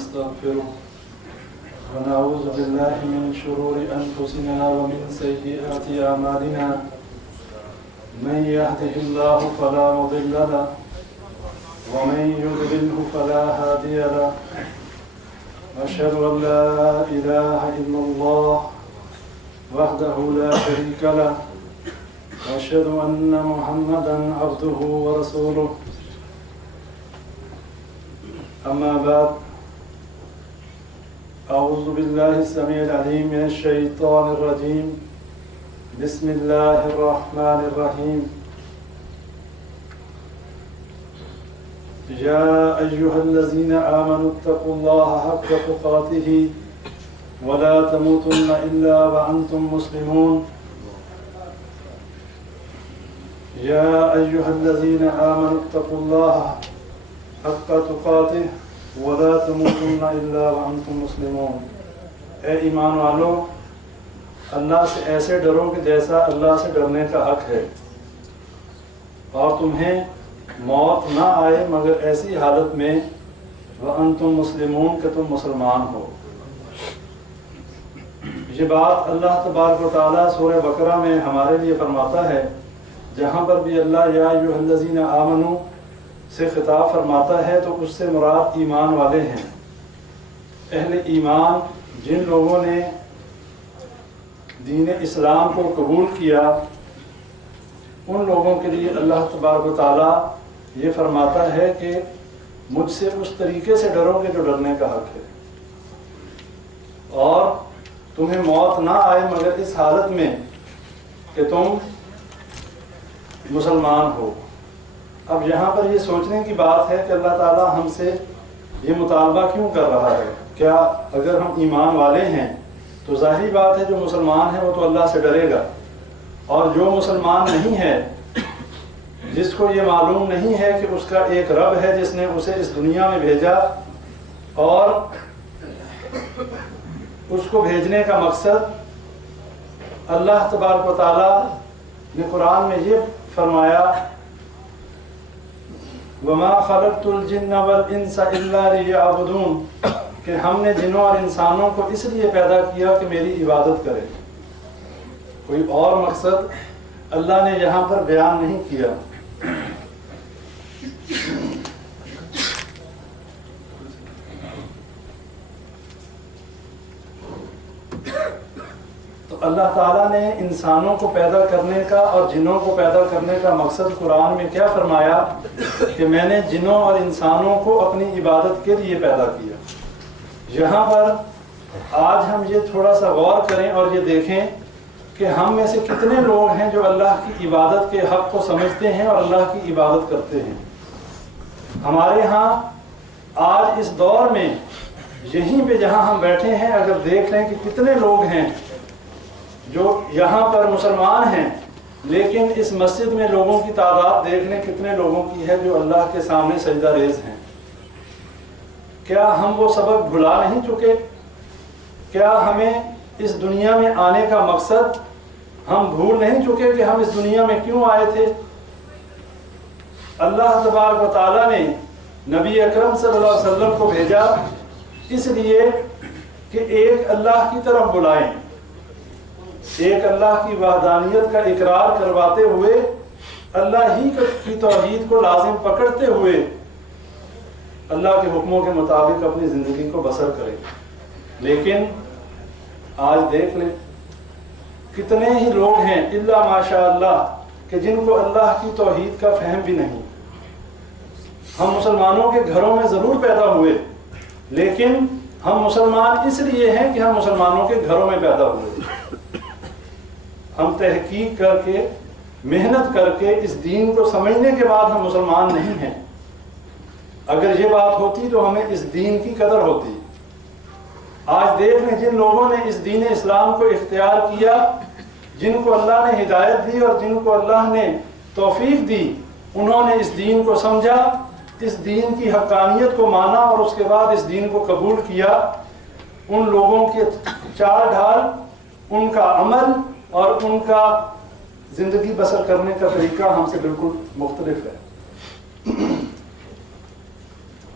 ونستغفره ونعوذ بالله من شرور أنفسنا ومن سيئات أعمالنا من يهده الله فلا مضل له ومن يضلله فلا هادي له أشهد أن لا إله إلا الله وحده لا شريك له وأشهد أن محمدا عبده ورسوله أما بعد أعوذ بالله السميع العليم من الشيطان الرجيم بسم الله الرحمن الرحيم يا أيها الذين آمنوا اتقوا الله حق تقاته ولا تموتن إلا وأنتم مسلمون يا أيها الذين آمنوا اتقوا الله حق تقاته ولا تموتن إلا وأنتم مسلمون اے ایمان والو، اللہ سے ایسے ڈرو کہ جیسا اللہ سے ڈرنے کا حق ہے، اور تمہیں موت نہ آئے مگر ایسی حالت میں وَأَنْتُمْ مُسْلِمُونَ کہ تم مسلمان ہو۔ یہ بات اللہ تبارک و تعالیٰ سورہ بقرہ میں ہمارے لیے فرماتا ہے، جہاں پر بھی اللہ یا ایھا الذین آمنوا سے خطاب فرماتا ہے تو اس سے مراد ایمان والے ہیں۔ اہل ایمان جن لوگوں نے دین اسلام کو قبول کیا، ان لوگوں کے لیے اللہ تبارک و تعالیٰ یہ فرماتا ہے کہ مجھ سے اس طریقے سے ڈرو کہ جو ڈرنے کا حق ہے، اور تمہیں موت نہ آئے مگر اس حالت میں کہ تم مسلمان ہو۔ اب یہاں پر یہ سوچنے کی بات ہے کہ اللہ تعالیٰ ہم سے یہ مطالبہ کیوں کر رہا ہے؟ کیا اگر ہم ایمان والے ہیں تو ظاہری بات ہے جو مسلمان ہے وہ تو اللہ سے ڈرے گا، اور جو مسلمان نہیں ہے، جس کو یہ معلوم نہیں ہے کہ اس کا ایک رب ہے جس نے اسے اس دنیا میں بھیجا، اور اس کو بھیجنے کا مقصد اللہ تبارک و تعالیٰ نے قرآن میں یہ فرمایا وَمَا خَلَقْتُ الْجِنَّ وَالْإِنسَ إِلَّا لِيَعْبُدُونَ کہ ہم نے جنوں اور انسانوں کو اس لیے پیدا کیا کہ میری عبادت کرے۔ کوئی اور مقصد اللہ نے یہاں پر بیان نہیں کیا۔ تو اللہ تعالیٰ نے انسانوں کو پیدا کرنے کا اور جنوں کو پیدا کرنے کا مقصد قرآن میں کیا فرمایا کہ میں نے جنوں اور انسانوں کو اپنی عبادت کے لیے پیدا کیا۔ یہاں پر آج ہم یہ تھوڑا سا غور کریں اور یہ دیکھیں کہ ہم میں سے کتنے لوگ ہیں جو اللہ کی عبادت کے حق کو سمجھتے ہیں اور اللہ کی عبادت کرتے ہیں۔ ہمارے ہاں آج اس دور میں یہیں پہ جہاں ہم بیٹھے ہیں اگر دیکھ لیں کہ کتنے لوگ ہیں جو یہاں پر مسلمان ہیں، لیکن اس مسجد میں لوگوں کی تعداد دیکھ لیں کتنے لوگوں کی ہے جو اللہ کے سامنے سجدہ ریز ہیں۔ کیا ہم وہ سبق بھلا نہیں چکے؟ کیا ہمیں اس دنیا میں آنے کا مقصد ہم بھول نہیں چکے کہ ہم اس دنیا میں کیوں آئے تھے؟ اللہ تبارک و تعالیٰ نے نبی اکرم صلی اللہ علیہ وسلم کو بھیجا اس لیے کہ ایک اللہ کی طرف بلائیں، ایک اللہ کی وحدانیت کا اقرار کرواتے ہوئے، اللہ ہی کی توحید کو لازم پکڑتے ہوئے اللہ کے حکموں کے مطابق اپنی زندگی کو بسر کریں۔ لیکن آج دیکھ لیں کتنے ہی لوگ ہیں الا ماشاء اللہ کہ جن کو اللہ کی توحید کا فہم بھی نہیں۔ ہم مسلمانوں کے گھروں میں ضرور پیدا ہوئے، لیکن ہم مسلمان اس لیے ہیں کہ ہم مسلمانوں کے گھروں میں پیدا ہوئے۔ ہم تحقیق کر کے، محنت کر کے اس دین کو سمجھنے کے بعد ہم مسلمان نہیں ہیں۔ اگر یہ بات ہوتی تو ہمیں اس دین کی قدر ہوتی۔ آج دیکھ لیں جن لوگوں نے اس دین اسلام کو اختیار کیا، جن کو اللہ نے ہدایت دی اور جن کو اللہ نے توفیق دی، انہوں نے اس دین کو سمجھا، اس دین کی حقانیت کو مانا اور اس کے بعد اس دین کو قبول کیا۔ ان لوگوں کے چال ڈھال، ان کا عمل اور ان کا زندگی بسر کرنے کا طریقہ ہم سے بالکل مختلف ہے۔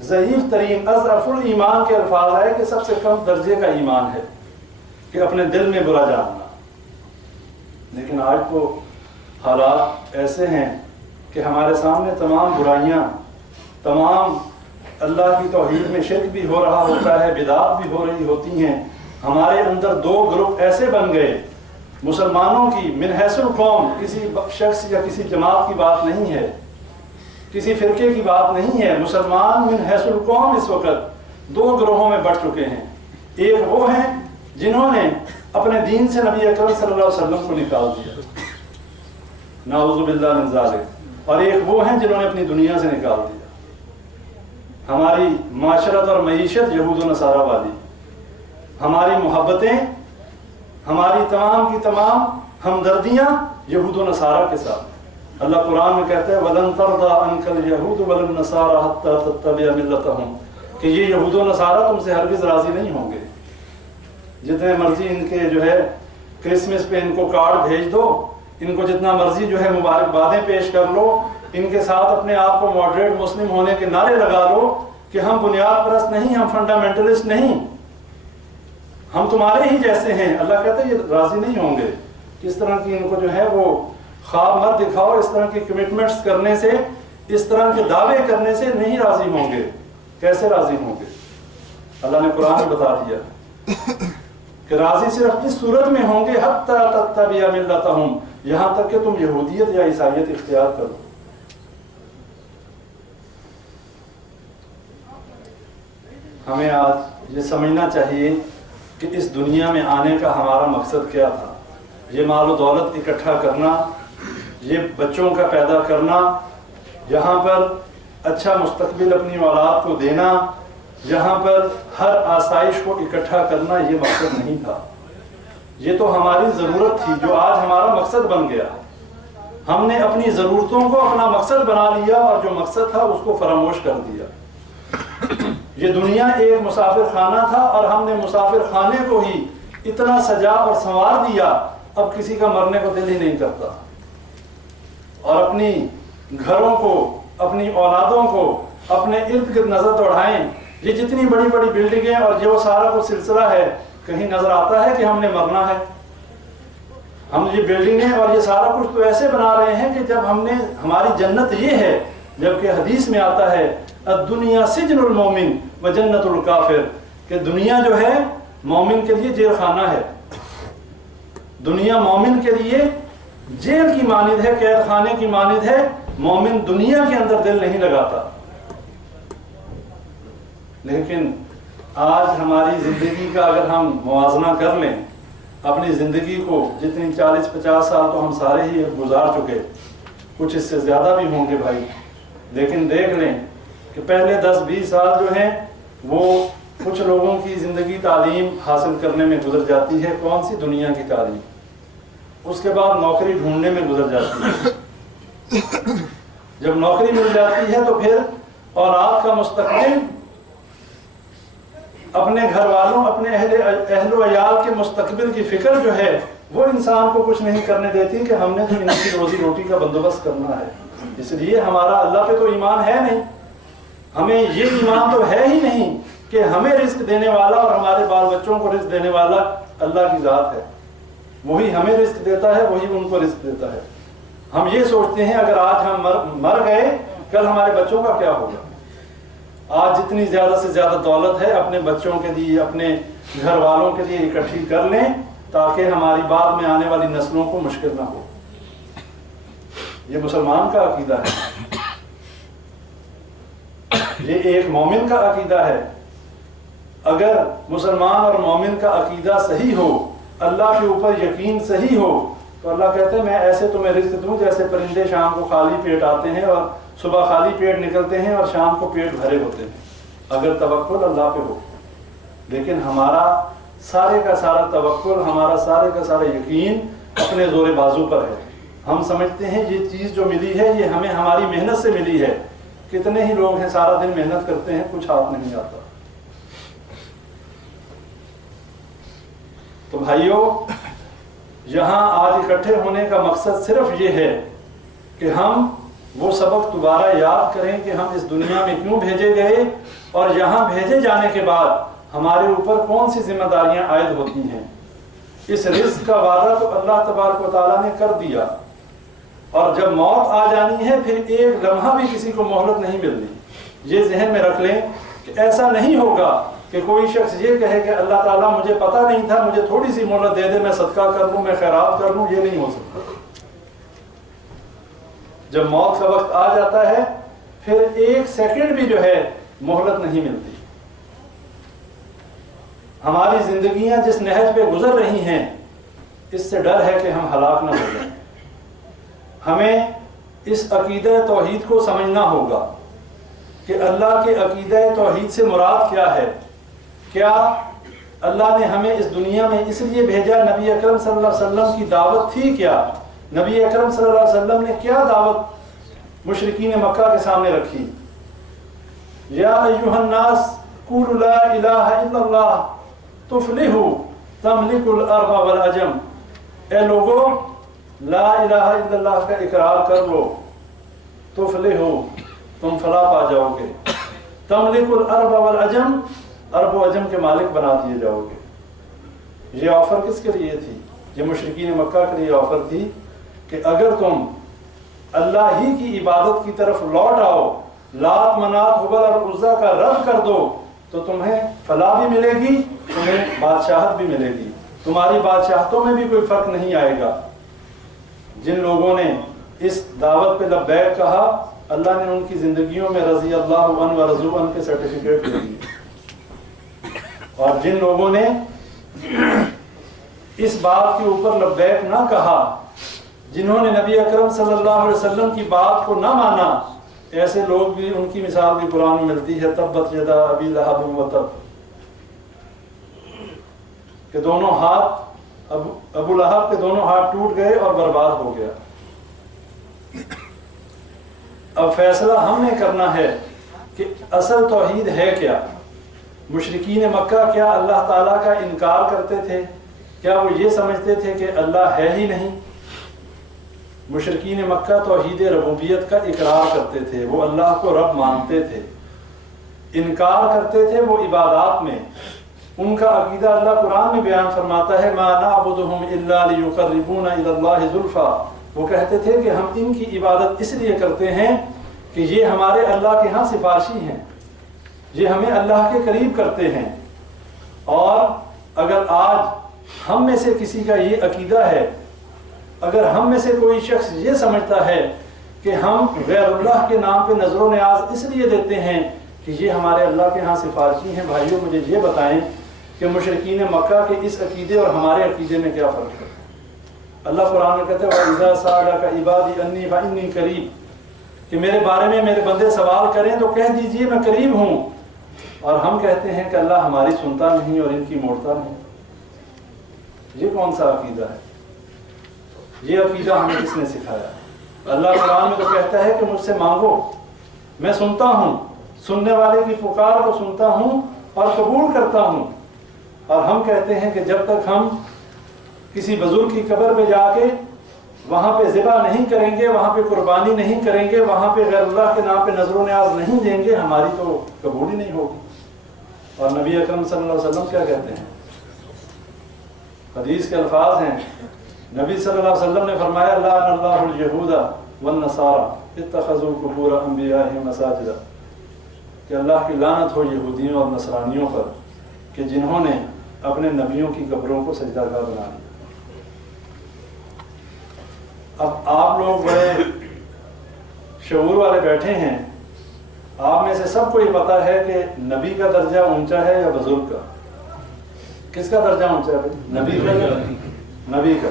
ضعیف ترین اضعف الایمان کے الفاظ ہے کہ سب سے کم درجے کا ایمان ہے کہ اپنے دل میں برا جاننا. لیکن آج تو حالات ایسے ہیں کہ ہمارے سامنے تمام برائیاں، تمام اللہ کی توحید میں شرک بھی ہو رہا ہوتا ہے، بدعات بھی ہو رہی ہوتی ہیں. ہمارے اندر دو گروپ ایسے بن گئے، مسلمانوں کی من حیث القوم، کسی شخص یا کسی جماعت کی بات نہیں ہے، کسی فرقے کی بات نہیں ہے. مسلمان من حیث القوم اس وقت دو گروہوں میں بٹ چکے ہیں. ایک وہ ہیں جنہوں نے اپنے دین سے نبی اکرم صلی اللہ علیہ وسلم کو نکال دیا، نعوذ باللہ من ذالک، اور ایک وہ ہیں جنہوں نے اپنی دنیا سے نکال دیا. ہماری معاشرت اور معیشت یہود و نصارہ والی، ہماری محبتیں، ہماری تمام کی تمام ہمدردیاں یہود و نصارہ کے ساتھ. اللہ قرآن میں کہتا ہے وَلَن تَرْضَىٰ عَنْكَ الْيَهُودُ وَلَا النَّصَارَىٰ حَتَّىٰ تَتَّبِعَ مِلَّتَهُمْ، کہ یہ یہود و نصارہ تم سے ہرگز راضی نہیں ہوں گے. جتنے مرضی ان کے جو ہے کرسمس پہ ان کو کارڈ بھیج دو، ان کو جتنا مرضی جو ہے مبارکبادیں پیش کر لو، ان کے ساتھ اپنے آپ کو ماڈریٹ مسلم ہونے کے نعرے لگا لو کہ ہم بنیاد پرست نہیں، ہم فنڈامنٹلسٹ نہیں، ہم تمہارے ہی جیسے ہیں. اللہ کہتا ہے یہ راضی نہیں ہوں گے. اس طرح کی ان کو جو ہے وہ خواب مت دکھاؤ، اس طرح کی کمٹمنٹس کرنے سے، اس طرح کے دعوے کرنے سے نہیں راضی ہوں گے. کیسے راضی ہوں گے؟ اللہ نے قرآن میں بتا دیا کہ راضی صرف اس صورت میں ہوں گے حتی تتبع ملتہم، یہاں تک کہ تم یہودیت یا عیسائیت اختیار کرو. ہمیں آج یہ سمجھنا چاہیے کہ اس دنیا میں آنے کا ہمارا مقصد کیا تھا. یہ مال و دولت اکٹھا کرنا، یہ بچوں کا پیدا کرنا، یہاں پر اچھا مستقبل اپنی اولاد کو دینا، یہاں پر ہر آسائش کو اکٹھا کرنا، یہ مقصد نہیں تھا. یہ تو ہماری ضرورت تھی جو آج ہمارا مقصد بن گیا. ہم نے اپنی ضرورتوں کو اپنا مقصد بنا لیا اور جو مقصد تھا اس کو فراموش کر دیا. یہ دنیا ایک مسافر خانہ تھا اور ہم نے مسافر خانے کو ہی اتنا سجا اور سنوار دیا، اب کسی کا مرنے کو دل ہی نہیں کرتا. اور اپنی گھروں کو، اپنی اولادوں کو اپنے ارد گرد نظر دوڑائیں. یہ جتنی بڑی بڑی بلڈنگیں اور جو سارا کچھ سلسلہ ہے، کہیں نظر آتا ہے کہ ہم نے مرنا ہے؟ ہم یہ بلڈنگیں اور یہ سارا کچھ تو ایسے بنا رہے ہیں کہ جب ہم نے، ہماری جنت یہ ہے، جبکہ حدیث میں آتا ہے الدنیا سجن المومن و جنت الکافر، کہ دنیا جو ہے مومن کے لیے جیل خانہ ہے. دنیا مومن کے لیے جیل کی مانند ہے، قید خانے کی مانند ہے. مومن دنیا کے اندر دل نہیں لگاتا. لیکن آج ہماری زندگی کا اگر ہم موازنہ کر لیں، اپنی زندگی کو جتنی 40-50 سال تو ہم سارے ہی گزار چکے، کچھ اس سے زیادہ بھی ہوں گے بھائی، لیکن دیکھ لیں کہ پہلے 10-20 سال جو ہیں وہ کچھ لوگوں کی زندگی تعلیم حاصل کرنے میں گزر جاتی ہے. کون سی؟ دنیا کی تعلیم. اس کے بعد نوکری ڈھونڈنے میں گزر جاتی ہے. جب نوکری مل جاتی ہے تو پھر اولاد کا مستقبل، اپنے گھر والوں، اپنے اہل و عیال کے مستقبل کی فکر جو ہے وہ انسان کو کچھ نہیں کرنے دیتی کہ ہم نے تو ان کی روزی روٹی کا بندوبست کرنا ہے. اس لیے ہمارا اللہ پہ تو ایمان ہے نہیں. ہمیں یہ ایمان تو ہے ہی نہیں کہ ہمیں رزق دینے والا اور ہمارے بال بچوں کو رزق دینے والا اللہ کی ذات ہے. وہی ہمیں رزق دیتا ہے، وہی ان کو رزق دیتا ہے. ہم یہ سوچتے ہیں اگر آج ہم مر گئے، کل ہمارے بچوں کا کیا ہوگا. آج جتنی زیادہ سے زیادہ دولت ہے اپنے بچوں کے لیے، اپنے گھر والوں کے لیے اکٹھی کر لیں تاکہ ہماری بعد میں آنے والی نسلوں کو مشکل نہ ہو. یہ مسلمان کا عقیدہ ہے، یہ ایک مومن کا عقیدہ ہے. اگر مسلمان اور مومن کا عقیدہ صحیح ہو، اللہ کے اوپر یقین صحیح ہو، تو اللہ کہتے ہیں میں ایسے تمہیں رزق دوں جیسے پرندے شام کو خالی پیٹ آتے ہیں اور صبح خالی پیٹ نکلتے ہیں اور شام کو پیٹ بھرے ہوتے ہیں، اگر توکل اللہ پہ ہو. لیکن ہمارا سارے کا سارا توکل، ہمارا سارے کا سارا یقین اپنے زور بازو پر ہے. ہم سمجھتے ہیں یہ چیز جو ملی ہے یہ ہمیں ہماری محنت سے ملی ہے. کتنے ہی لوگ ہیں سارا دن محنت کرتے ہیں، کچھ ہاتھ نہیں آتا. تو بھائیوں، یہاں آج اکٹھے ہونے کا مقصد صرف یہ ہے کہ ہم وہ سبق دوبارہ یاد کریں کہ ہم اس دنیا میں کیوں بھیجے گئے اور یہاں بھیجے جانے کے بعد ہمارے اوپر کون سی ذمہ داریاں عائد ہوتی ہیں۔ اس رزق کا وعدہ تو اللہ تبارک و تعالیٰ نے کر دیا، اور جب موت آ جانی ہے پھر ایک لمحہ بھی کسی کو مہلت نہیں ملنی۔ یہ ذہن میں رکھ لیں کہ ایسا نہیں ہوگا کہ کوئی شخص یہ کہے کہ اللہ تعالیٰ مجھے پتہ نہیں تھا، مجھے تھوڑی سی مہلت دے دے، میں صدقہ کر لوں، میں خیرات کر لوں۔ یہ نہیں ہو سکتا۔ جب موت کا وقت آ جاتا ہے پھر ایک سیکنڈ بھی جو ہے مہلت نہیں ملتی۔ ہماری زندگیاں جس نہج پہ گزر رہی ہیں اس سے ڈر ہے کہ ہم ہلاک نہ ہو جائیں۔ ہمیں اس عقیدہ توحید کو سمجھنا ہوگا کہ اللہ کے عقیدہ توحید سے مراد کیا ہے۔ کیا اللہ نے ہمیں اس دنیا میں اس لیے بھیجا؟ نبی اکرم صلی اللہ علیہ وسلم کی دعوت تھی کیا؟ نبی اکرم صلی اللہ علیہ وسلم نے کیا دعوت مشرکین مکہ کے سامنے رکھی؟ یا ایھا الناس قولوا لا الہ الا اللہ تفلحوا تملک الارض والعجم۔ اے لوگو، لا الہ الا اللہ کا اقرار کر لو، تفلحوا، تم فلاح پا جاؤ گے، تملک الارض والعجم، عرب و عجم کے مالک بنا دیے جاؤ گے۔ یہ آفر کس کے لیے تھی؟ یہ مشرکین مکہ کے لیے آفر تھی کہ اگر تم اللہ ہی کی عبادت کی طرف لوٹ آؤ، لات منات حبل اور عزا کا رد کر دو، تو تمہیں فلاح بھی ملے گی، تمہیں بادشاہت بھی ملے گی، تمہاری بادشاہتوں میں بھی کوئی فرق نہیں آئے گا۔ جن لوگوں نے اس دعوت پہ لبیک کہا، اللہ نے ان کی زندگیوں میں رضی اللہ عنہ و رضوا عنہ کے سرٹیفکیٹ دے دیے، اور جن لوگوں نے اس بات کے اوپر لبیک نہ کہا، جنہوں نے نبی اکرم صلی اللہ علیہ وسلم کی بات کو نہ مانا، ایسے لوگ بھی، ان کی مثال بھی قرآن میں ملتی ہے، تبت یدا ابی لہب و تب، کہ دونوں ہاتھ ابو لہب کے دونوں ہاتھ ٹوٹ گئے اور برباد ہو گیا۔ اب فیصلہ ہم نے کرنا ہے کہ اصل توحید ہے کیا۔ مشرکین مکہ کیا اللہ تعالیٰ کا انکار کرتے تھے؟ کیا وہ یہ سمجھتے تھے کہ اللہ ہے ہی نہیں؟ مشرکین مکہ توحید ربوبیت کا اقرار کرتے تھے، وہ اللہ کو رب مانتے تھے، انکار کرتے تھے وہ عبادات میں۔ ان کا عقیدہ اللہ قرآن میں بیان فرماتا ہے، ما نعبدہم الا لیقربونا الی اللہ زلفی۔ وہ کہتے تھے کہ ہم ان کی عبادت اس لیے کرتے ہیں کہ یہ ہمارے اللہ کے ہاں سفارشی ہیں، یہ ہمیں اللہ کے قریب کرتے ہیں۔ اور اگر آج ہم میں سے کسی کا یہ عقیدہ ہے، اگر ہم میں سے کوئی شخص یہ سمجھتا ہے کہ ہم غیر اللہ کے نام پہ نظر و نیاز اس لیے دیتے ہیں کہ یہ ہمارے اللہ کے ہاں سفارشی ہیں، بھائیوں مجھے یہ بتائیں کہ مشرکین مکہ کے اس عقیدے اور ہمارے عقیدے میں کیا فرق ہے؟ اللہ قرآن میں کہتے ہیں وَإِذَا سَأَلَكَ عِبَادِي عَنِّي فَإِنِّي قَرِيبٌ، کہ میرے بارے میں میرے بندے سوال کریں تو کہہ دیجئے میں قریب ہوں۔ اور ہم کہتے ہیں کہ اللہ ہماری سنتا نہیں اور ان کی موڑتا نہیں۔ یہ کون سا عقیدہ ہے؟ یہ عقیدہ ہمیں کس نے سکھایا؟ اللہ قرآن میں تو کہتا ہے کہ مجھ سے مانگو، میں سنتا ہوں، سننے والے کی پکار کو سنتا ہوں اور قبول کرتا ہوں۔ اور ہم کہتے ہیں کہ جب تک ہم کسی بزرگ کی قبر پہ جا کے وہاں پہ ذبح نہیں کریں گے، وہاں پہ قربانی نہیں کریں گے، وہاں پہ غیر اللہ کے نام پہ نظر و نیاز نہیں دیں گے، ہماری تو قبول ہی نہیں ہوگی۔ اور نبی اکرم صلی اللہ علیہ وسلم کیا کہتے ہیں؟ حدیث کے الفاظ ہیں، نبی صلی اللہ علیہ وسلم نے فرمایا لعن اللہ الیہود والنصارى اتخذوا قبور انبیائہم مساجد، کہ اللہ کی لعنت ہو یہودیوں اور نصرانیوں پر کہ جنہوں نے اپنے نبیوں کی قبروں کو سجدہ گاہ بنا لیا۔ اب آپ لوگ بڑے شعور والے بیٹھے ہیں، آپ میں سے سب کو یہ پتا ہے کہ نبی کا درجہ اونچا ہے یا بزرگ کا؟ کس کا درجہ اونچا ہے؟ نبی کا۔ نبی کا۔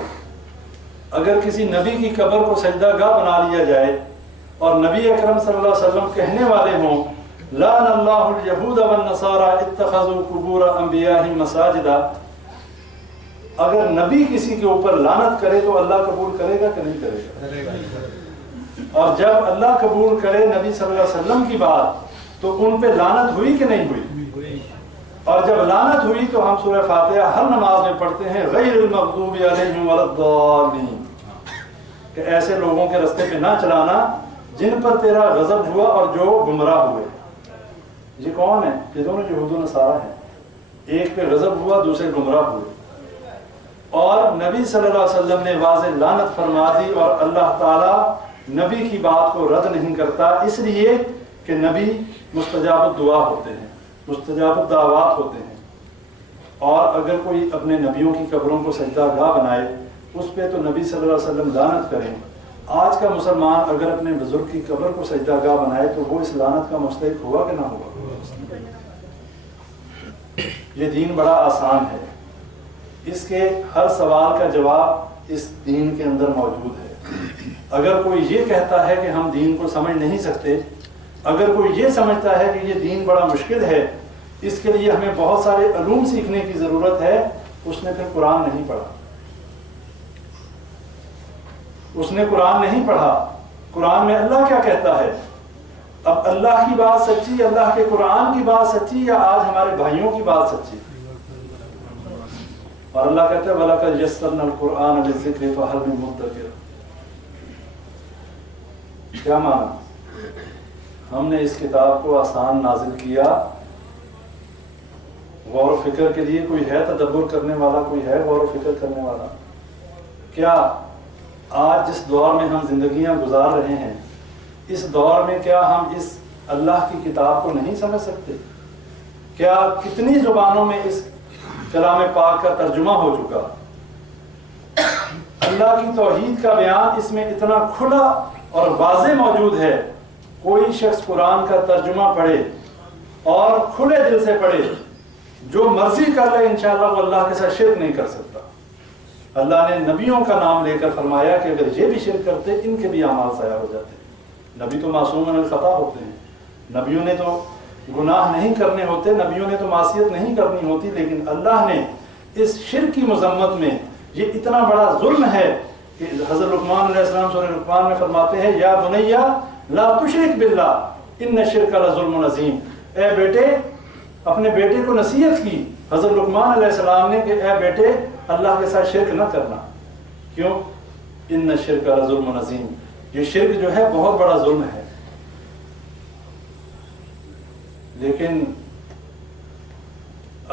اگر کسی نبی کی قبر کو سجدہ گاہ بنا لیا جائے اور نبی اکرم صلی اللہ علیہ وسلم کہنے والے ہوں لعن اللہ الیہود والنصارى اتخذوا قبور انبیائہم مساجد، اگر نبی کسی کے اوپر لعنت کرے تو اللہ قبول کرے گا کہ نہیں کرے گا؟ اور جب اللہ قبول کرے نبی صلی اللہ علیہ وسلم کی بات تو ان پہ لعنت ہوئی کہ نہیں ہوئی؟ اور جب لعنت ہوئی تو ہم سورہ فاتحہ ہر نماز میں پڑھتے ہیں غیر المغضوب علیہم ولا الضالین، کہ ایسے لوگوں کے رستے پہ نہ چلانا جن پر تیرا غضب ہوا اور جو گمراہ ہوئے. یہ کون ہے؟ یہ دونوں یہود و نصارہ ہیں. ایک پہ غضب ہوا، دوسرے گمراہ ہوئے. اور نبی صلی اللہ علیہ وسلم نے واضح لعنت فرما دی، اور اللہ تعالیٰ نبی کی بات کو رد نہیں کرتا، اس لیے کہ نبی مستجاب الدعا ہوتے ہیں، مستجاب الدعوات ہوتے ہیں. اور اگر کوئی اپنے نبیوں کی قبروں کو سجدہ گاہ بنائے اس پہ تو نبی صلی اللہ علیہ وسلم لعنت کریں. آج کا مسلمان اگر اپنے بزرگ کی قبر کو سجدہ گاہ بنائے تو وہ اس لعنت کا مستحق ہوا کہ نہ ہوا؟ یہ دین بڑا آسان ہے، اس کے ہر سوال کا جواب اس دین کے اندر موجود ہے. اگر کوئی یہ کہتا ہے کہ ہم دین کو سمجھ نہیں سکتے، اگر کوئی یہ سمجھتا ہے کہ یہ دین بڑا مشکل ہے، اس کے لیے ہمیں بہت سارے علوم سیکھنے کی ضرورت ہے، اس نے پھر قرآن نہیں پڑھا. اس نے قرآن نہیں پڑھا. قرآن میں اللہ کیا کہتا ہے؟ اب اللہ کی بات سچی، اللہ کے قرآن کی بات سچی، یا آج ہمارے بھائیوں کی بات سچی؟ اور اللہ کہتا ہے وَلَقَدْ يَسَّرْنَا الْقُرْآنَ لِلذِّكْرِ فَهَلْ مِن مُدَّكِرٍ. کیا معنی؟ ہم نے اس کتاب کو آسان نازل کیا. غور و فکر کے لیے کوئی ہے تدبر کرنے والا؟ کوئی ہے غور و فکر کرنے والا؟ کیا آج جس دور میں ہم زندگیاں گزار رہے ہیں، اس دور میں کیا ہم اس اللہ کی کتاب کو نہیں سمجھ سکتے؟ کیا کتنی زبانوں میں اس کلام پاک کا ترجمہ ہو چکا؟ اللہ کی توحید کا بیان اس میں اتنا کھلا اور واضح موجود ہے. کوئی شخص قرآن کا ترجمہ پڑھے اور کھلے دل سے پڑھے، جو مرضی کر لے انشاءاللہ وہ اللہ کے ساتھ شرک نہیں کر سکتا. اللہ نے نبیوں کا نام لے کر فرمایا کہ اگر یہ بھی شرک کرتے ان کے بھی اعمال ضائع ہو جاتے. نبی تو معصوم من الخطا ہوتے ہیں، نبیوں نے تو گناہ نہیں کرنے ہوتے، نبیوں نے تو معصیت نہیں کرنی ہوتی، لیکن اللہ نے اس شرک کی مذمت میں یہ اتنا بڑا ظلم ہے کہ حضرت لقمان علیہ السلام سورہ لقمان میں فرماتے ہیں یا بنیا لا تشرک باللہ ان الشرک لظلم عظیم. اے بیٹے، اپنے بیٹے کو نصیحت کی حضرت لقمان علیہ السلام نے کہ اے بیٹے اللہ کے ساتھ شرک نہ کرنا. کیوں؟ ان الشرک لظلم عظیم. یہ شرک جو ہے بہت بڑا ظلم ہے. لیکن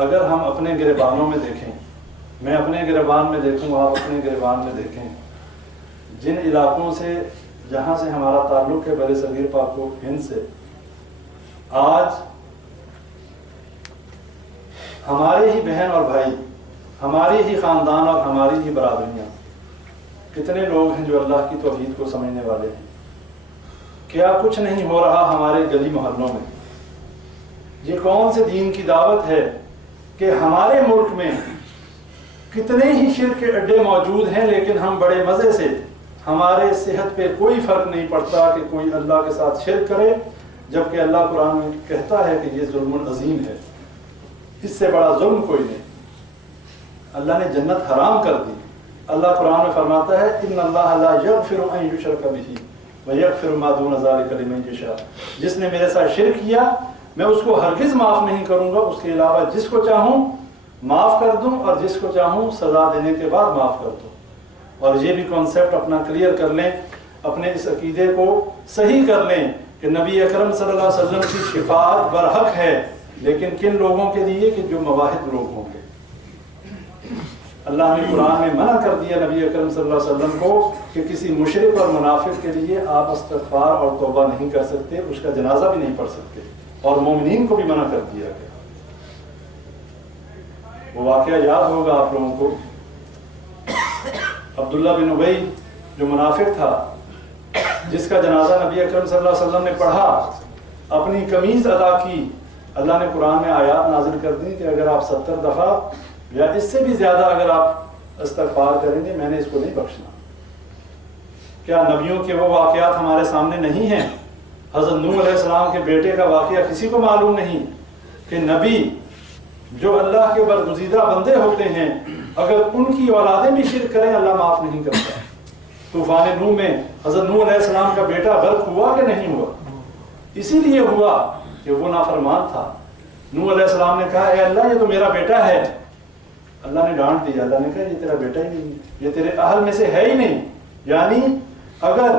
اگر ہم اپنے گریبانوں میں دیکھیں، میں اپنے گریبان میں دیکھوں، آپ اپنے گریبان میں دیکھیں، جن علاقوں سے جہاں سے ہمارا تعلق ہے بر صغیر پاک و ہند سے، آج ہمارے ہی بہن اور بھائی، ہمارے ہی خاندان اور ہماری ہی برادریاں، کتنے لوگ ہیں جو اللہ کی توحید کو سمجھنے والے ہیں. کیا کچھ نہیں ہو رہا ہمارے گلی محلوں میں؟ یہ کون سے دین کی دعوت ہے کہ ہمارے ملک میں کتنے ہی شرک کے اڈے موجود ہیں، لیکن ہم بڑے مزے سے، ہمارے صحت پہ کوئی فرق نہیں پڑتا کہ کوئی اللہ کے ساتھ شرک کرے، جبکہ اللہ قرآن میں کہتا ہے کہ یہ ظلم عظیم ہے. اس سے بڑا ظلم کوئی نہیں. اللہ نے جنت حرام کر دی. اللہ قرآن میں فرماتا ہے ان اللہ لا یغفر ان یشرک بہ ویغفر ما دون ذلک لمن یشاء. جس نے میرے ساتھ شرک کیا میں اس کو ہرگز معاف نہیں کروں گا، اس کے علاوہ جس کو چاہوں معاف کر دوں اور جس کو چاہوں سزا دینے کے بعد معاف کر دوں. اور یہ بھی کانسیپٹ اپنا کلیئر کر لیں، اپنے اس عقیدے کو صحیح کر لیں کہ نبی اکرم صلی اللہ علیہ وسلم کی شفاعت برحق ہے، لیکن کن لوگوں کے لیے؟ کہ جو مواحد لوگ ہوں گے. اللہ نے قرآن میں منع کر دیا نبی اکرم صلی اللہ علیہ وسلم کو کہ کسی مشرک اور منافق کے لیے آپ استغفار اور توبہ نہیں کر سکتے، اس کا جنازہ بھی نہیں پڑھ سکتے، اور مومنین کو بھی منع کر دیا گیا. وہ واقعہ یاد ہوگا آپ لوگوں کو، عبداللہ بن ابی جو منافق تھا، جس کا جنازہ نبی اکرم صلی اللہ علیہ وسلم نے پڑھا، اپنی قمیض ادا کی. اللہ نے قرآن میں آیات نازل کر دی کہ اگر آپ 70 دفعہ یا اس سے بھی زیادہ اگر آپ استغفار کریں گے میں نے اس کو نہیں بخشنا. کیا نبیوں کے وہ واقعات ہمارے سامنے نہیں ہیں؟ حضرت نوح علیہ السلام کے بیٹے کا واقعہ کسی کو معلوم نہیں کہ نبی جو اللہ کے برگزیدہ بندے ہوتے ہیں، اگر ان کی اولادیں بھی شرک کریں اللہ معاف نہیں کرتا. طوفان نوح میں حضرت نوح علیہ السلام کا بیٹا غرق ہوا کہ نہیں ہوا؟ اسی لیے ہوا کہ وہ نافرمان تھا. نوح علیہ السلام نے کہا اے اللہ یہ تو میرا بیٹا ہے. اللہ نے ڈانٹ دیا. اللہ نے کہا یہ تیرا بیٹا ہی نہیں، یہ تیرے اہل میں سے ہے ہی نہیں. یعنی اگر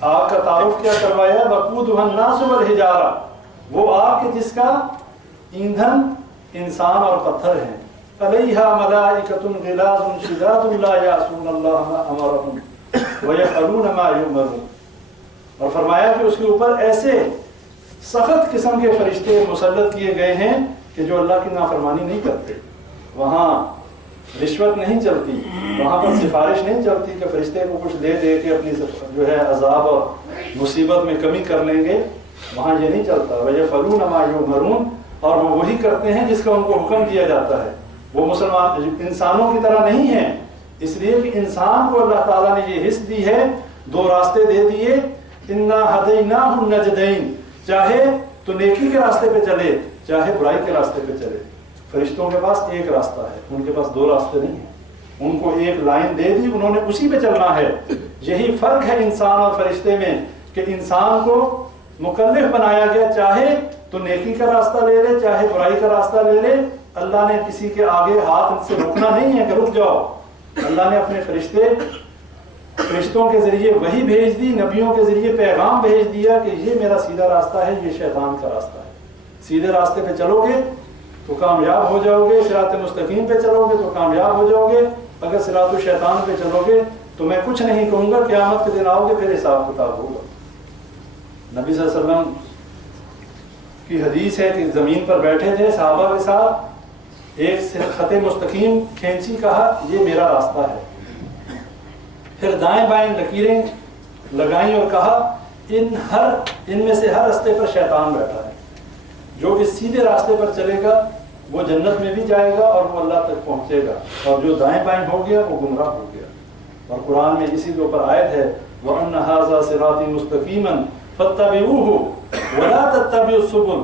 آگ کا تعارف کیا کروایا؟ وقودها الناس والحجارہ، وہ آگ کے جس کا ایندھن انسان اور پتھر ہیں. علیہا ملائکۃ غلاظ شداد لا یعصون اللہ ما امرهم ویفعلون ما یؤمرون. اور فرمایا کہ اس کے اوپر ایسے سخت قسم کے فرشتے مسلط کیے گئے ہیں کہ جو اللہ کی نافرمانی نہیں کرتے. وہاں رشوت نہیں چلتی، وہاں پر سفارش نہیں چلتی کہ فرشتے کو کچھ دے دے کے اپنی جو ہے عذاب اور مصیبت میں کمی کر لیں گے. وہاں یہ نہیں چلتا. وَيَفْعَلُونَ مَا يُؤْمَرُونَ، اور وہ وہی کرتے ہیں جس کا ان کو حکم دیا جاتا ہے. وہ مسلمان انسانوں کی طرح نہیں ہیں، اس لیے کہ انسان کو اللہ تعالیٰ نے یہ حص دی ہے، دو راستے دے دیے. اِنَّا هَدَيْنَاهُ النَّجْدَيْنِ، چاہے تو نیکی کے راستے پہ چلے، چاہے برائی کے راستے پہ چلے. فرشتوں کے پاس ایک راستہ ہے، ان کے پاس دو راستے نہیں ہیں. ان کو ایک لائن دے دی، انہوں نے اسی پہ چلنا ہے. یہی فرق ہے انسان اور فرشتے میں کہ انسان کو مکلف بنایا گیا، چاہے تو نیکی کا راستہ لے لے، چاہے برائی کا راستہ لے لے. اللہ نے کسی کے آگے ہاتھ ان سے روکنا نہیں ہے کہ رک جاؤ. اللہ نے اپنے فرشتوں کے ذریعے وحی بھیج دی، نبیوں کے ذریعے پیغام بھیج دیا کہ یہ میرا سیدھا راستہ ہے، یہ شیطان کا راستہ ہے. سیدھے راستے پہ چلو گے تو کامیاب ہو جاؤ گے، صراط مستقیم پہ چلو گے تو کامیاب ہو جاؤ گے. اگر صراط الشیطان پہ چلو گے تو میں کچھ نہیں کہوں گا، قیامت کے دن آؤ گے پھر حساب کتاب ہوگا. نبی صلی اللہ علیہ وسلم کی حدیث ہے کہ زمین پر بیٹھے تھے صحابہ کے ساتھ، ایک خط مستقیم کھینچی، کہا یہ میرا راستہ ہے. پھر دائیں بائیں لکیریں لگائیں اور کہا ان میں سے ہر راستے پر شیطان بیٹھا ہے. جو اس سیدھے راستے پر چلے گا وہ جنت میں بھی جائے گا اور وہ اللہ تک پہنچے گا، اور جو دائیں بائیں ہو گیا وہ گمراہ ہو گیا. اور قرآن میں اسی کے اوپر آیت ہے وَأَنَّ هَذَا صِرَاطِي مُسْتَقِيمًا فَاتَّبِعُوهُ وَلَا تَتَّبِعُوا السُّبُلَ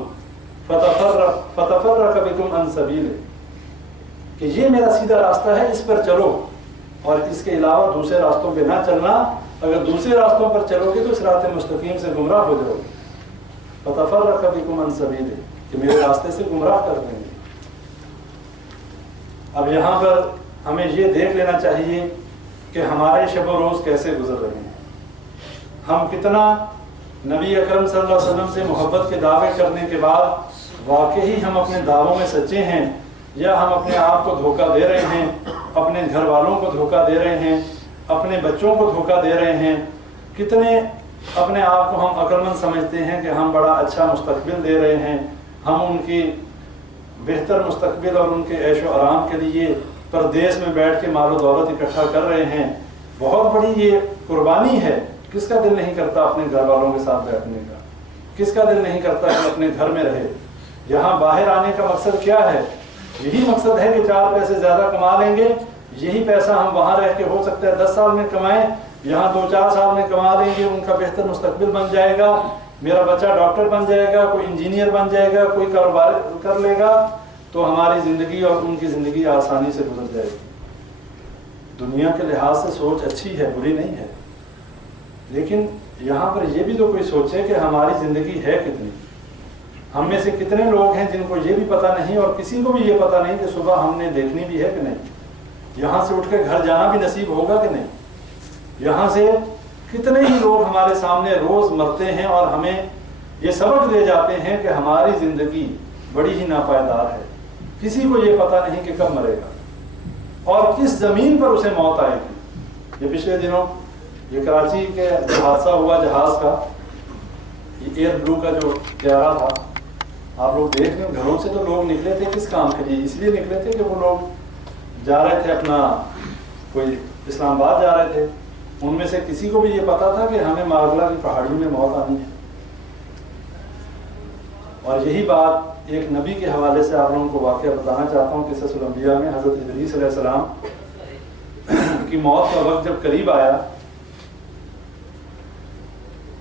فَتَفَرَّقَ بِكُمْ عَنْ سَبِيلِهِ، کہ یہ میرا سیدھا راستہ ہے، اس پر چلو اور اس کے علاوہ دوسرے راستوں پہ نہ چلنا. اگر دوسرے راستوں پر چلو گے تو صراط مستقیم سے گمراہ ہو جاؤ گے. فَتَفَرَّقَ بِكُمْ عَنْ سَبِيلِهِ، کہ میرے راستے سے گمراہ کر دیں گے. اب یہاں پر ہمیں یہ دیکھ لینا چاہیے کہ ہمارے شب و روز کیسے گزر رہے ہیں. ہم کتنا نبی اکرم صلی اللہ علیہ وسلم سے محبت کے دعوے کرنے کے بعد واقعی ہم اپنے دعووں میں سچے ہیں، یا ہم اپنے آپ کو دھوکہ دے رہے ہیں، اپنے گھر والوں کو دھوکہ دے رہے ہیں، اپنے بچوں کو دھوکہ دے رہے ہیں. کتنے اپنے آپ کو ہم عقلمند سمجھتے ہیں کہ ہم بڑا اچھا مستقبل دے رہے ہیں، ہم ان کی بہتر مستقبل اور ان کے عیش و آرام کے لیے پردیس میں بیٹھ کے مال و دولت اکٹھا کر رہے ہیں. بہت بڑی یہ قربانی ہے. کس کا دل نہیں کرتا اپنے گھر والوں کے ساتھ بیٹھنے کا؟ کس کا دل نہیں کرتا کہ اپنے گھر میں رہے؟ یہاں باہر آنے کا مقصد کیا ہے؟ یہی مقصد ہے کہ 4 پیسے زیادہ کما لیں گے، یہی پیسہ ہم وہاں رہ کے ہو سکتا ہے 10 سال میں کمائیں، یہاں 2-4 سال میں کما لیں گے، ان کا بہتر مستقبل بن جائے گا، میرا بچہ ڈاکٹر بن جائے گا، کوئی انجینئر بن جائے گا، کوئی کاروبار کر لے گا، تو ہماری زندگی اور ان کی زندگی آسانی سے گزر جائے گی. دنیا کے لحاظ سے سوچ اچھی ہے، بری نہیں ہے، لیکن یہاں پر یہ بھی تو کوئی سوچے کہ ہماری زندگی ہے کتنی. ہم میں سے کتنے لوگ ہیں جن کو یہ بھی پتہ نہیں، اور کسی کو بھی یہ پتہ نہیں کہ صبح ہم نے دیکھنی بھی ہے کہ نہیں، یہاں سے اٹھ کے گھر جانا بھی نصیب ہوگا کہ نہیں. یہاں سے کتنے ہی لوگ ہمارے سامنے روز مرتے ہیں اور ہمیں یہ سبق دے جاتے ہیں کہ ہماری زندگی بڑی ہی ناپائیدار ہے. کسی کو یہ پتہ نہیں کہ کب مرے گا اور کس زمین پر اسے موت آئے گی. یہ پچھلے دنوں یہ کراچی کے حادثہ ہوا جہاز کا، یہ ایئر بلو کا جو طیارہ تھا، آپ لوگ دیکھ لیں گھروں سے تو لوگ نکلے تھے کس کام کے لیے؟ اس لیے نکلے تھے کہ وہ لوگ جا رہے تھے اپنا کوئی اسلام آباد جا رہے تھے. ان میں سے کسی کو بھی یہ پتا تھا کہ ہمیں مارگلا کی پہاڑی میں موت آنی ہے. اور یہی بات ایک نبی کے حوالے سے آپ لوگوں کو واقعہ بتانا چاہتا ہوں. قصص الانبیاء میں حضرت ادریس علیہ السلام کی موت کا وقت جب قریب آیا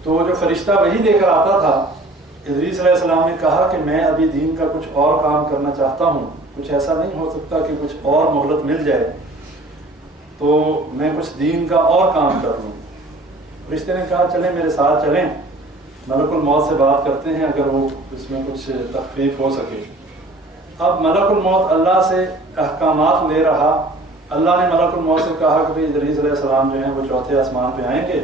تو جو فرشتہ وہی لے کر آتا تھا، ادریس علیہ السلام نے کہا کہ میں ابھی دین کا کچھ اور کام کرنا چاہتا ہوں، کچھ ایسا نہیں ہو سکتا کہ کچھ اور مہلت مل جائے تو میں کچھ دین کا اور کام کر لوں. فرشتے نے کہا چلیں میرے ساتھ چلیں، ملک الموت سے بات کرتے ہیں اگر وہ اس میں کچھ تخفیف ہو سکے. اب ملک الموت اللہ سے احکامات لے رہا. اللہ نے ملک الموت سے کہا کہ ادریس علیہ السلام جو ہیں وہ 4تھے آسمان پہ آئیں گے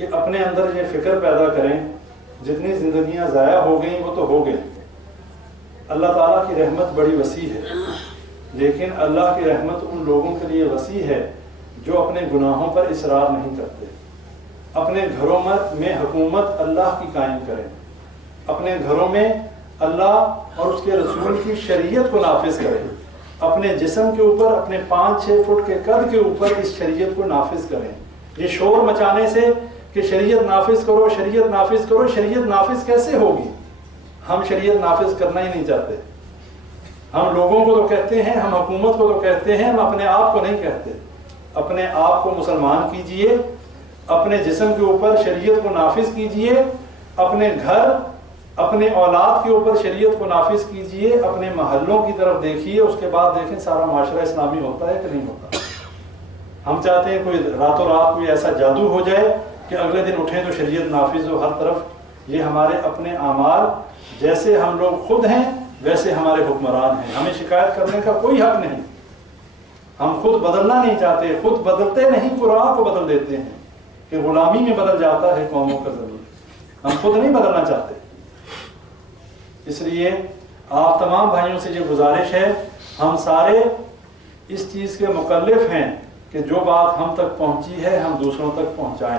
کہ اپنے اندر یہ فکر پیدا کریں جتنی زندگیاں ضائع ہو گئیں وہ تو ہو گئیں. اللہ تعالیٰ کی رحمت بڑی وسیع ہے، لیکن اللہ کی رحمت ان لوگوں کے لیے وسیع ہے جو اپنے گناہوں پر اصرار نہیں کرتے، اپنے گھروں میں حکومت اللہ کی قائم کریں، اپنے گھروں میں اللہ اور اس کے رسول کی شریعت کو نافذ کریں، اپنے جسم کے اوپر اپنے 5-6 فٹ کے قد کے اوپر اس شریعت کو نافذ کریں. یہ شور مچانے سے کہ شریعت نافذ کرو، شریعت نافذ کرو، شریعت نافذ کیسے ہوگی؟ ہم شریعت نافذ کرنا ہی نہیں چاہتے. ہم لوگوں کو تو کہتے ہیں، ہم حکومت کو تو کہتے ہیں، ہم اپنے آپ کو نہیں کہتے. اپنے آپ کو مسلمان کیجئے، اپنے جسم کے اوپر شریعت کو نافذ کیجئے، اپنے گھر اپنے اولاد کے اوپر شریعت کو نافذ کیجئے، اپنے محلوں کی طرف دیکھیے، اس کے بعد دیکھیں سارا معاشرہ اسلامی ہوتا ہے کہ نہیں ہوتا. ہم چاہتے ہیں کوئی راتوں رات کوئی ایسا جادو ہو جائے کہ اگلے دن اٹھیں تو شریعت نافذ ہو ہر طرف. یہ ہمارے اپنے اعمال، جیسے ہم لوگ خود ہیں ویسے ہمارے حکمران ہیں. ہمیں شکایت کرنے کا کوئی حق نہیں. ہم خود بدلنا نہیں چاہتے، خود بدلتے نہیں، قرآن کو بدل دیتے ہیں کہ غلامی میں بدل جاتا ہے قوموں کا ضمیر. ہم خود نہیں بدلنا چاہتے. اس لیے آپ تمام بھائیوں سے یہ گزارش ہے، ہم سارے اس چیز کے مکلف ہیں کہ جو بات ہم تک پہنچی ہے ہم دوسروں تک پہنچائیں.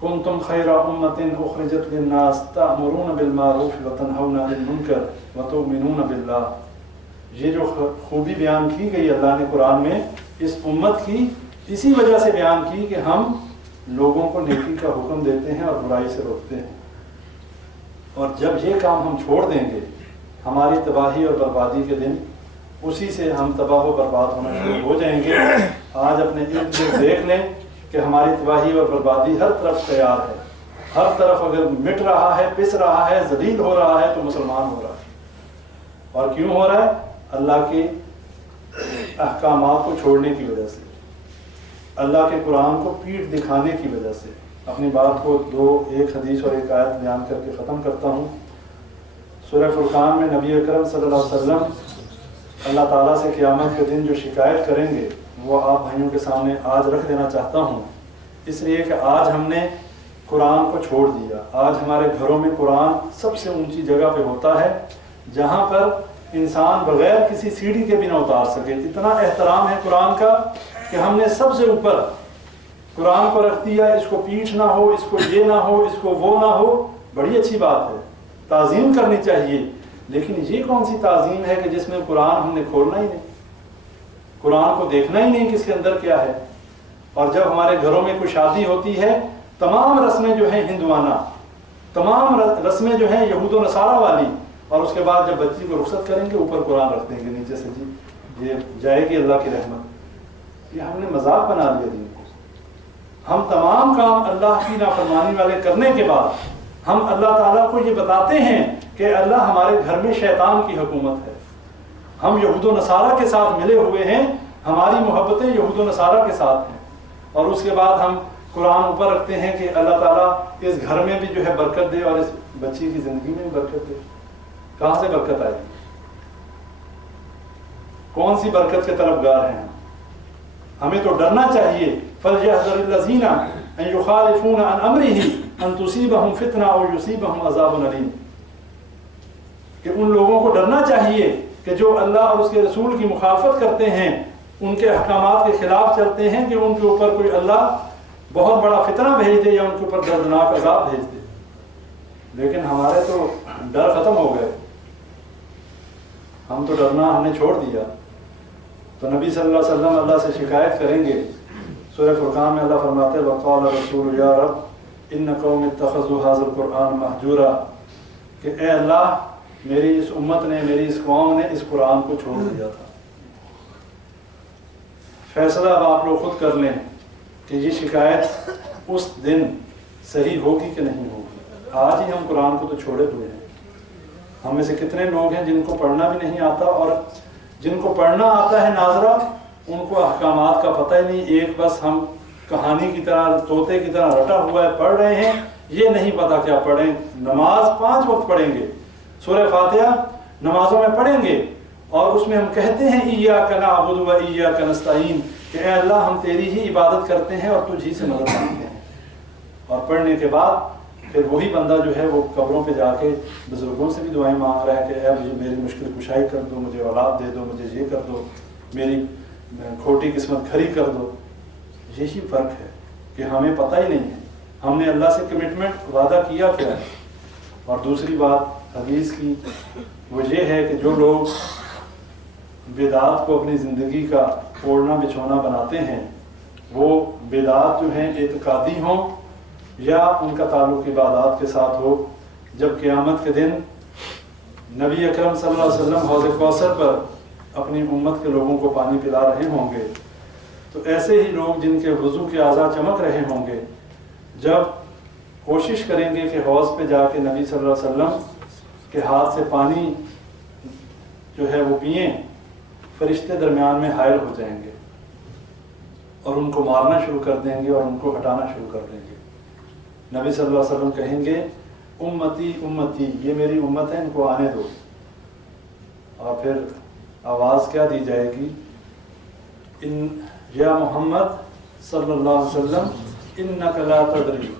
کنتم خیر امۃ اخرجت للناس تأمرون بالمعروف وتنہون عن المنکر وتؤمنون باللہ. یہ جو خوبی بیان کی گئی اللہ نے قرآن میں اس امت کی، اسی وجہ سے بیان کی کہ ہم لوگوں کو نیکی کا حکم دیتے ہیں اور برائی سے روکتے ہیں. اور جب یہ کام ہم چھوڑ دیں گے ہماری تباہی اور بربادی کے دن اسی سے ہم تباہ و برباد ہونا شروع ہو جائیں گے. آج اپنے ارد گرد دیکھ لیں کہ ہماری تباہی اور بربادی ہر طرف تیار ہے. ہر طرف اگر مٹ رہا ہے، پس رہا ہے، ذلیل ہو رہا ہے تو مسلمان ہو رہا ہے. اور کیوں ہو رہا ہے؟ اللہ کے احکامات کو چھوڑنے کی وجہ سے، اللہ کے قرآن کو پیٹھ دکھانے کی وجہ سے. اپنی بات کو ایک حدیث اور ایک آیت بیان کر کے ختم کرتا ہوں. سورہ فرقان میں نبی اکرم صلی اللہ علیہ وسلم اللہ تعالیٰ سے قیامت کے دن جو شکایت کریں گے وہ آپ بھائیوں کے سامنے آج رکھ دینا چاہتا ہوں، اس لیے کہ آج ہم نے قرآن کو چھوڑ دیا. آج ہمارے گھروں میں قرآن سب سے اونچی جگہ پہ ہوتا ہے جہاں پر انسان بغیر کسی سیڑھی کے بھی نہ اتار سکے. اتنا احترام ہے قرآن کا کہ ہم نے سب سے اوپر قرآن کو رکھ دیا. اس کو پیٹھ نہ ہو، اس کو یہ نہ ہو، اس کو وہ نہ ہو. بڑی اچھی بات ہے، تعظیم کرنی چاہیے. لیکن یہ کون سی تعظیم ہے کہ جس میں قرآن ہم نے کھولنا ہی نہیں، قرآن کو دیکھنا ہی نہیں کہ اس کے اندر کیا ہے. اور جب ہمارے گھروں میں کوئی شادی ہوتی ہے، تمام رسمیں جو ہیں ہندوانہ، تمام رسمیں جو ہیں یہود و نصارہ والی، اور اس کے بعد جب بچی کو رخصت کریں گے اوپر قرآن رکھ دیں گے نیچے سے، جی یہ جائے گی اللہ کی رحمت. یہ ہم نے مذاق بنا لیا دین کو. ہم تمام کام اللہ کی نافرمانی والے کرنے کے بعد ہم اللہ تعالیٰ کو یہ بتاتے ہیں کہ اللہ ہمارے گھر میں شیطان کی حکومت ہے. ہم یہود و نصارہ کے ساتھ ملے ہوئے ہیں، ہماری محبتیں یہود و نصارہ کے ساتھ ہیں. اور اس کے بعد ہم قرآن اوپر رکھتے ہیں کہ اللہ تعالیٰ اس گھر میں بھی جو ہے برکت دے اور اس بچی کی زندگی میں بھی برکت دے. کہاں سے برکت آئے گی؟ کون سی برکت کے طلبگار ہیں؟ ہمیں تو ڈرنا چاہیے. فَلْيَحْذَرِ الَّذِينَ أَن يُخَالِفُونَ عَنْ أَمْرِهِ أَن تُصِيبَهُمْ فِتْنَةٌ أَوْ يُصِيبَهُمْ عَذَابٌ أَلِيمٌ. کہ ان لوگوں کو ڈرنا چاہیے کہ جو اللہ اور اس کے رسول کی مخالفت کرتے ہیں، ان کے احکامات کے خلاف چلتے ہیں، کہ ان کے اوپر کوئی اللہ بہت بڑا فتنہ بھیج دے یا ان کے اوپر دردناک عذاب بھیج دے. لیکن ہمارے تو ڈر ختم ہو گئے. ہم تو ڈرنا ہم نے چھوڑ دیا. تو نبی صلی اللہ علیہ وسلم اللہ سے شکایت کریں گے. سورہ فرقان میں اللہ فرماتے ہیں وَقَالَ الرَّسُولُ يَا رَبِّ إِنَّ قَوْمِ اتَّخَذُوا هَٰذَا الْقُرْآنَ مَهْجُورًا. کہ اے اللہ، میری اس امت نے، میری اس قوم نے اس قرآن کو چھوڑ دیا تھا. فیصلہ اب آپ لوگ خود کر لیں کہ یہ شکایت اس دن صحیح ہوگی کہ نہیں ہوگی. آج ہی ہم قرآن کو تو چھوڑے ہوئے ہیں. ہم میں سے کتنے لوگ ہیں جن کو پڑھنا بھی نہیں آتا، اور جن کو پڑھنا آتا ہے ناظرہ ان کو احکامات کا پتہ ہی نہیں. ایک بس ہم کہانی کی طرح، طوطے کی طرح رٹا ہوا ہے پڑھ رہے ہیں، یہ نہیں پتا کیا پڑھیں. نماز 5 وقت پڑھیں گے، سورہ فاتحہ نمازوں میں پڑھیں گے، اور اس میں ہم کہتے ہیں ایاک نعبد و ایاک نستعین، کہ اے اللہ ہم تیری ہی عبادت کرتے ہیں اور تجھ ہی سے مدد مانگتے ہیں. اور پڑھنے کے بعد پھر وہی بندہ جو ہے وہ قبروں پہ جا کے بزرگوں سے بھی دعائیں مانگ رہا ہے کہ اے مجھے میری مشکل کشائی کر دو، مجھے اولاد دے دو، مجھے یہ کر دو، میری کھوٹی قسمت کھری کر دو. یہی فرق ہے کہ ہمیں پتہ ہی نہیں ہے ہم نے اللہ سے کمٹمنٹ وعدہ کیا کیا ہے. اور دوسری بات حدیث کی وہ یہ ہے کہ جو لوگ بدعات کو اپنی زندگی کا اوڑھنا بچھونا بناتے ہیں وہ بدعات جو ہیں اعتقادی ہوں یا ان کا تعلق عبادات کے ساتھ ہو. جب قیامت کے دن نبی اکرم صلی اللہ علیہ وسلم حوض کوثر پر اپنی امت کے لوگوں کو پانی پلا رہے ہوں گے تو ایسے ہی لوگ جن کے وضو کے اعضاء چمک رہے ہوں گے جب کوشش کریں گے کہ حوض پہ جا کے نبی صلی اللہ علیہ وسلم کے ہاتھ سے پانی جو ہے وہ پئیں، فرشتے درمیان میں حائل ہو جائیں گے اور ان کو مارنا شروع کر دیں گے اور ان کو ہٹانا شروع کر دیں گے. نبی صلی اللہ علیہ وسلم کہیں گے امتی امتی، یہ میری امت ہے، ان کو آنے دو. اور پھر آواز کیا دی جائے گی؟ ان یا محمد صلی اللہ علیہ وسلم انک لا تدری،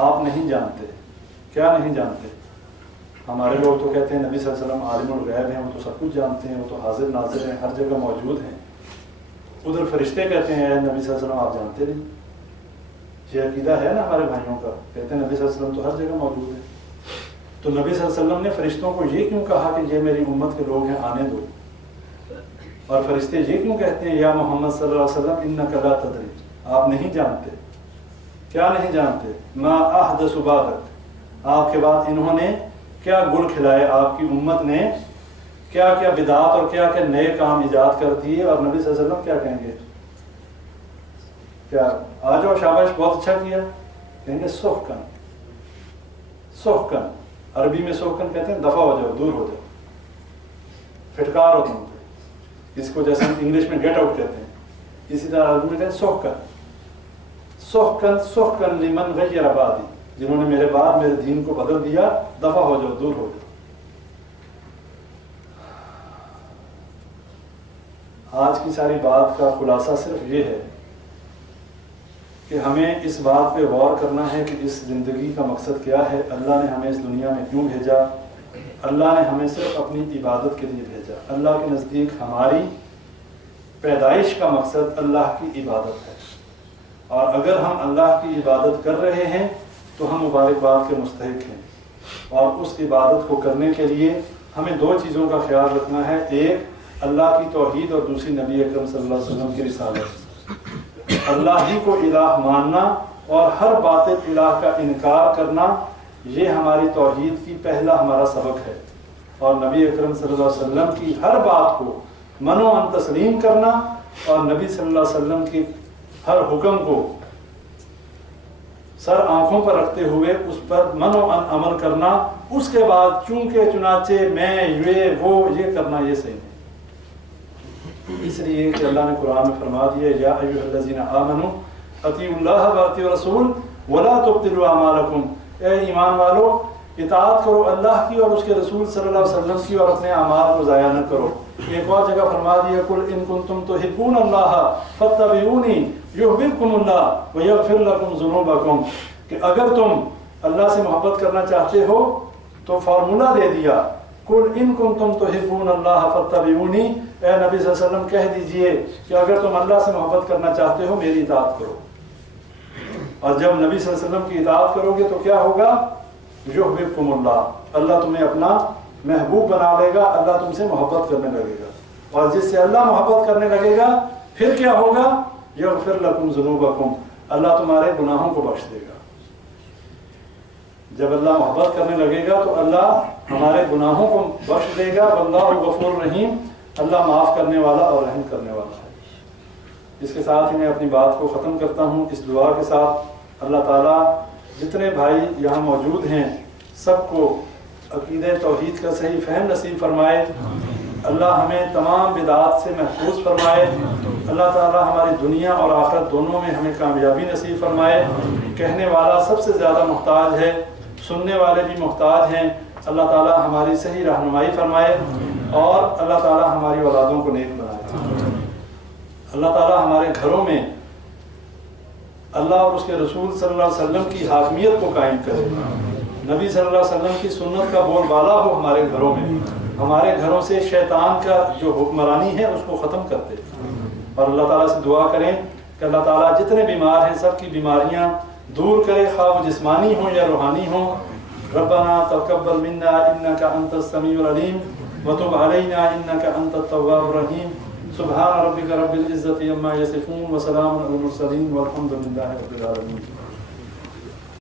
آپ نہیں جانتے. کیا نہیں جانتے؟ ہمارے لوگ تو کہتے ہیں نبی صلی اللہ علیہ وسلم عالم الغیب ہیں، وہ تو سب کچھ جانتے ہیں، وہ تو حاضر ناظر ہیں، ہر جگہ موجود ہیں. ادھر فرشتے کہتے ہیں اے نبی صلی اللہ علیہ وسلم آپ جانتے نہیں. یہ عقیدہ ہے نا ہمارے بھائیوں کا، کہتے ہیں نبی صلی اللہ علیہ وسلم تو ہر جگہ موجود ہے. تو نبی صلی اللہ علیہ وسلم نے فرشتوں کو یہ کیوں کہا کہ یہ میری امت کے لوگ ہیں، آنے دو؟ اور فرشتے یہ کیوں کہتے ہیں یا محمد صلی اللہ علیہ وسلم انک لا تدری، آپ نہیں جانتے؟ کیا نہیں جانتے؟ ما احدث بعدک، آپ کے بعد انہوں نے کیا گل کھلائے، آپ کی امت نے کیا کیا بدعات اور کیا کیا نئے کام ایجاد کر دیے. اور نبی صلی اللہ علیہ وسلم کیا کہیں گے؟ کیا آ جاؤ شاباش بہت اچھا کیا، کہیں گے سحقن. سحقن عربی میں سحقن کہتے ہیں دفع ہو جاؤ، دور ہو جاؤ، پھٹکار ہو تم پہ. اس کو جیسے ہم انگلش میں گیٹ آؤٹ کہتے ہیں، اسی طرح عربی میں کہتے ہیں سحقن. سحقن سحقن لمن غیر بعدی، جنہوں نے میرے بعد میرے دین کو بدل دیا، دفع ہو جاؤ، دور ہو جاؤ. آج کی ساری بات کا خلاصہ صرف یہ ہے کہ ہمیں اس بات پہ غور کرنا ہے کہ اس زندگی کا مقصد کیا ہے، اللہ نے ہمیں اس دنیا میں کیوں بھیجا. اللہ نے ہمیں صرف اپنی عبادت کے لیے بھیجا. اللہ کے نزدیک ہماری پیدائش کا مقصد اللہ کی عبادت ہے، اور اگر ہم اللہ کی عبادت کر رہے ہیں تو ہم مبارکباد کے مستحق ہیں. اور اس عبادت کو کرنے کے لیے ہمیں دو چیزوں کا خیال رکھنا ہے، ایک اللہ کی توحید اور دوسری نبی اکرم صلی اللہ علیہ وسلم کی رسالت. اللہ ہی کو الہ ماننا اور ہر باطل الہ کا انکار کرنا، یہ ہماری توحید کی پہلا ہمارا سبق ہے. اور نبی اکرم صلی اللہ علیہ وسلم کی ہر بات کو من و عن تسلیم کرنا اور نبی صلی اللہ علیہ وسلم کی ہر حکم کو سر آنکھوں پر رکھتے ہوئے اس پر من و عن عمل کرنا. اس کے بعد چونکہ چنانچہ میں یہ کرنا یہ صحیح نہیں. اس لیے کہ اللہ نے قرآن میں فرما دیا یا ایھا الذین آمنوا اطیعوا اللہ واطیعوا الرسول ولا تبطلوا اعمالکم، اے ایمان والو اطاعت کرو اللہ کی اور اس کے رسول صلی اللہ علیہ وسلم کی، اور اپنے اعمال کو ضائع نہ کرو. ایک اور جگہ فرما دیا قل ان کنتم تحبون اللہ فاتبعونی یحببکم اللہ ویغفر لکم ذنوبکم، کہ اگر تم اللہ سے محبت کرنا چاہتے ہو تو فارمولہ دے دیا قل ان کنتم تحبون اللہ فاتبعونی، اے نبی صلی اللہ علیہ وسلم کہہ دیجئے کہ اگر تم اللہ سے محبت کرنا چاہتے ہو میری اطاعت کرو. اور جب نبی صلی اللہ علیہ وسلم کی اطاعت کرو گے تو کیا ہوگا؟ یحببکم اللہ، اللہ تمہیں اپنا محبوب بنا لے گا، اللہ تم سے محبت کرنے لگے گا. اور جس سے اللہ محبت کرنے لگے گا پھر کیا ہوگا؟ یغفر لکم ذنوبکم، اللہ تمہارے گناہوں کو بخش دے گا. جب اللہ محبت کرنے لگے گا تو اللہ ہمارے گناہوں کو بخش دے گا. واللہ غفور رحیم، اللہ معاف کرنے والا اور رحم کرنے والا ہے. اس کے ساتھ ہی میں اپنی بات کو ختم کرتا ہوں اس دعا کے ساتھ. اللہ تعالیٰ جتنے بھائی یہاں موجود ہیں سب کو عقیدہ توحید کا صحیح فہم نصیب فرمائے. اللہ ہمیں تمام بدعات سے محفوظ فرمائے. اللہ تعالیٰ ہماری دنیا اور آخرت دونوں میں ہمیں کامیابی نصیب فرمائے. کہنے والا سب سے زیادہ محتاج ہے، سننے والے بھی محتاج ہیں. اللہ تعالیٰ ہماری صحیح رہنمائی فرمائے اور اللہ تعالیٰ ہماری اولادوں کو نیک بنائے. اللہ تعالیٰ ہمارے گھروں میں اللہ اور اس کے رسول صلی اللہ علیہ وسلم کی حاکمیت کو قائم کرے، نبی صلی اللہ علیہ وسلم کی سنت کا بول بالا ہو ہمارے گھروں میں، ہمارے گھروں سے شیطان کا جو حکمرانی ہے اس کو ختم کر دے، اور اللہ تعالیٰ سے دعا کریں کہ اللہ تعالیٰ جتنے بیمار ہیں سب کی بیماریاں دور کرے، خواہ وہ جسمانی ہوں یا روحانی ہوں۔ ربنا تقبل منا انك انت السميع العليم وتب علينا انك انت التواب الرحيم۔ سبحان ربك رب العزة عما يصفون وسلام على المرسلين والحمد لله رب العالمين۔